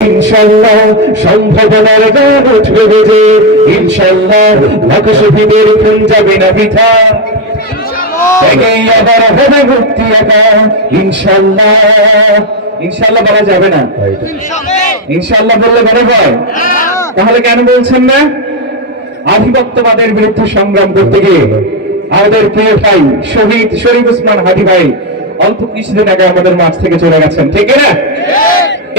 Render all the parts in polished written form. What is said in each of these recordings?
ইনশাআল্লাহ সম্ভাবনার গান উঠবে বেজে, ইনশাআল্লাহ লাখ শহীদের খুন যাবে না বৃথা, থেকেই আবার হবে মুক্তি একা ইনশাআল্লাহ। ইনশাআল্লাহ বলা যাবে না, ইনশাআল্লাহ বললে বড় হয়, তাহলে কেন বলছেন না? আধিপত্যবাদের বিরুদ্ধে সংগ্রাম করতে গিয়ে আমাদের প্রিয় ভাই শহীদ শরীফ ওসমান হাদি ভাই অল্প কিছুদিন আগে আমাদের মাঝ থেকে চলে গেছেন, ঠিক না?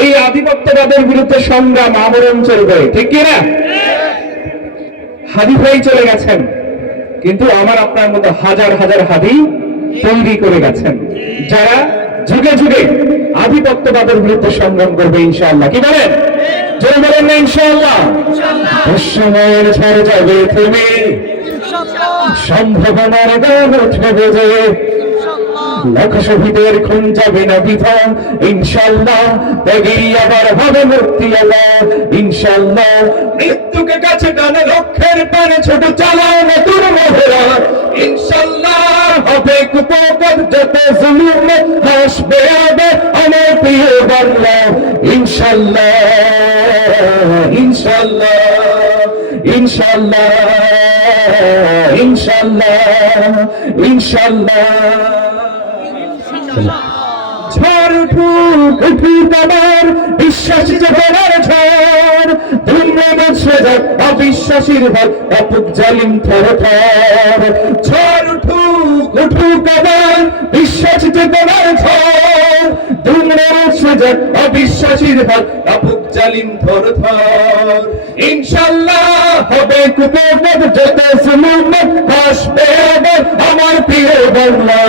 এই আধিপত্যবাদের বিরুদ্ধে সংগ্রাম আমরণ চলবে, ঠিক না? হাদি ভাই চলে গেছেন, কিন্তু আমার আপনার মতো হাজার হাজার হাদি তৈরি করে গেছেন, যারা যুগে যুগে আধিপত্যবাদের বিরুদ্ধে সংগ্রাম করবে ইনশাআল্লাহ। কি বলেন? জোরে বলেন না ইনশাআল্লাহ? সময়ের ঝড় যাবে থেমে, সম্ভাবনার গান উঠবে বেজে, লাখ শহীদের খুন যাবে না বৃথা ইনশাআল্লাহ, ত্যাগেই আবার হবে মুক্তি আল্লাহ ইনশাআল্লাহ। মৃত্যুকে কাছে টানে লক্ষ্যের পানে ছোট চালাও নতুন মহড়া ইনশাআল্লাহ, হবে কুপোকাত যত জুলুম হাসবে আবার আমার প্রিয় বাংলা ইনশাআল্লাহ ইনশাআল্লাহ ইনশাআল্লাহ ইনশাআল্লাহ ইনশাআল্লাহ। ঝড় উঠুক উঠুক আমার বিশ্বাসী জীবনের ঝড়, ধুমে মুছে যাক অবিশ্বাসীর ভাগ অপুক জালিম থর থর। ঝড় উঠুক উঠুক আমার বিশ্বাসী জীবনের ঝড়, ধুমে মুছে যাক অবিশ্বাসীর ভাগ অপুক জালিম থর থর ইনশাআল্লাহ, হবে কুপোকাত যত জুলুম হাসবে আবার আমার প্রিয় বাংলা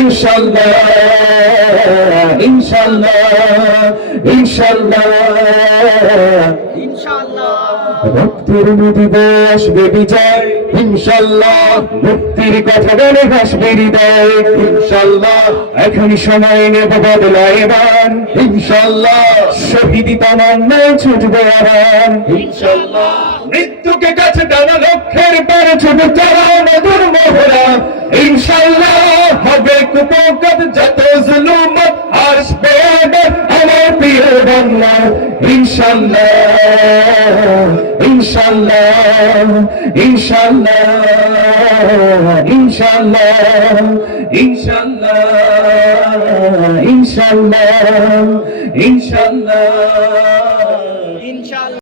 ইনশাআল্লাহ ইনশাআল্লাহ ইনশাআল্লাহ ইনশাআল্লাহ। রক্তের নদী আসবে বিজয় ইনশাআল্লাহ, মুক্তির কথা বলে ভাসবে হৃদয় ইনশাআল্লাহ। এখন সময় নেব বদলায় এবার ইনশাআল্লাহ, শহীদি তামান্নায় ছুটবে আবার ইনশাআল্লাহ। মৃত্যুকে কাছে টানা লক্ষ্যের পারে ছোট চালাও নতুন মহড়া ইনশাআল্লাহ, হবে কুপোকাত যত জুলুম আসবে আবার আমার প্রিয় বাংলা ইনশাআল্লাহ ইনশাআল্লাহ ইনশাআল্লাহ ইনশাআল্লাহ ইনশাআল্লাহ ইনশাআল্লাহ ইনশাআল্লাহ।